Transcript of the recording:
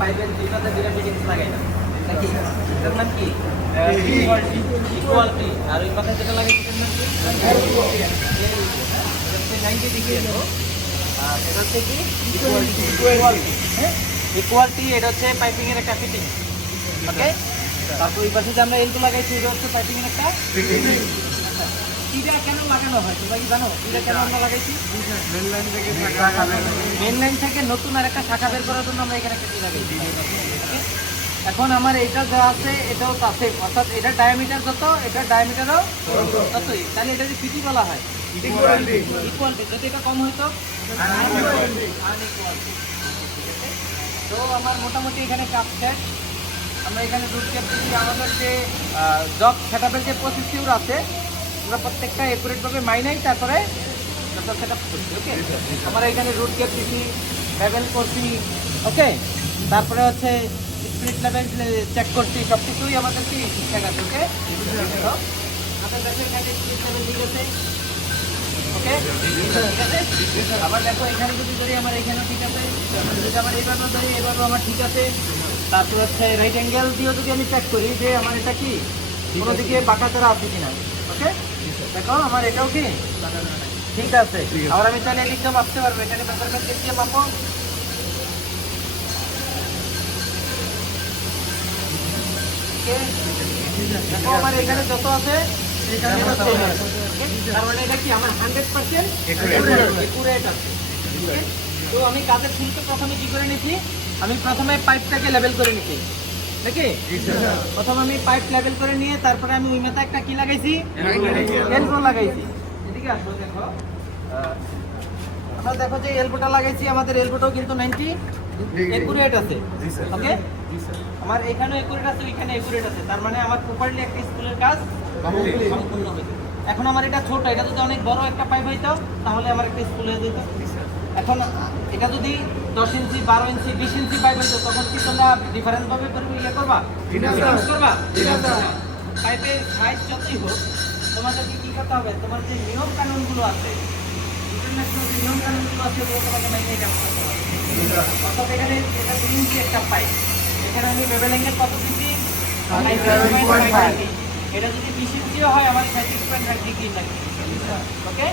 লাগাইলাম নাকি? এটার নাম কি? ইকুয়ালিটি আর ওই পাশে যেটা লাগাইছি এটার নাম কি? নাইনটি ডিগ্রি আর এটা হচ্ছে কি? ইকুয়ালিটি ইকুয়ালিটি হ্যাঁ? এটা হচ্ছে পাইপিং একটা ফিটিং ওকে তারপর এই পাশে যে আমরা এলটো লাগাইছি এটা হচ্ছে পাইপিং এর একটা কেন লাগানো হয় তোমরা কি জানো? কেন আমরা লাগাইছি? মেন লাইন থেকে নতুন আর একটা শাখা বের করার জন্য আমরা এখানে এখন আমার এটা যা আছে এটাও আছে অর্থাৎ এটা ডায়ামিটার যত এটা ডায়ামিটারও ততই। তাহলে এটা যে পিটি বলা হয় যদি এটা কম হইতো তো আমার মোটামুটি এখানে কাজ শেষ। আমরা এখানে রুট ক্যাপ আমাদের যে জব সেটআপের যে প্রসিডিউর আছে আমরা প্রত্যেকটা একুরেটভাবে মাইনাই তারপরে তারপর সেট করছি ওকে আমরা এখানে রুট ক্যাপ দিচ্ছি লেভেল করছি ওকে তারপরে হচ্ছে স্পিরিট লেভেল চেক করছি সব কিছুই আমাদের কি ঠিকঠাক আছে ওকে লেভেল ঠিক আছে? আবার দেখো, এখানে যদি ধরি, আমার এখানেও ঠিক আছে। যদি আমার ধরি আমার ঠিক আছে। তারপর হচ্ছে রাইট অ্যাঙ্গেল দিয়েও যদি আমি চেক করি, যে আমার এটা কি? কোনো দিকে বাঁকা চড়া আছে কিনা? ওকে? দেখো আমার এটাও কি? ঠিক আছে। আবার আমি চাইলে এদিক দিয়ে মাপতে পারব। এখানে দিয়ে মাপো। দেখো আমার এখানে যত আছে? তার মানে এটা কি আমার হান্ড্রেড পার্সেন্ট একুরেট আছে। তো আমি কাজের শুরুতে প্রথমে কি করে নিছি? আমি প্রথমে পাইপটাকে লেভেল করে নিছি। নাকি? প্রথম আমি পাইপ লেভেল করে নিয়ে তারপরে আমি ওই মেথা একটা কি লাগাইছি? এলবো লাগাইছি। এদিকে আসো দেখো। আমরা দেখো যে এলবোটা লাগাইছি আমাদের এলবোটাও কিন্তু নাইনটি একুরেট আছে। ওকে আমার এখানেও একুরেট আছে ওইখানে একুরেট আছে। তার মানে আমার প্রপারলি একটা স্কুলের কাজ সম্পূর্ণ হয়েছে এখন আমার এটা ছোট এটা যদি অনেক বড় একটা পাইপ হইতো তাহলে আমার একটা স্কুল হয়ে যেত। এখন এটা যদি দশ ইঞ্চি বারো ইঞ্চি বিশ ইঞ্চি পাইপ হইতো তখন কি তোমরা ডিফারেন্স ভাবে করবে ইয়ে করবা? করবা? পাইপের সাইজ যতই হোক তোমাদেরকে কি করতে হবে? তোমার যে নিয়ম কানুনগুলো আছে ইন্টারন্যাশনাল যে নিয়ম কানুনগুলো আছে ওগুলো তোমাকে মেনে কাজ হবে। অর্থাৎ এখানে এটা তিন ইঞ্চি একটা পাইপ এখানে আমি কত দিচ্ছি এটা যদি বিশ ইঞ্চিও হয় আমার সাঁত্রিশ পয়েন্ট ফাইভ ডিগ্রি লাগে। ওকে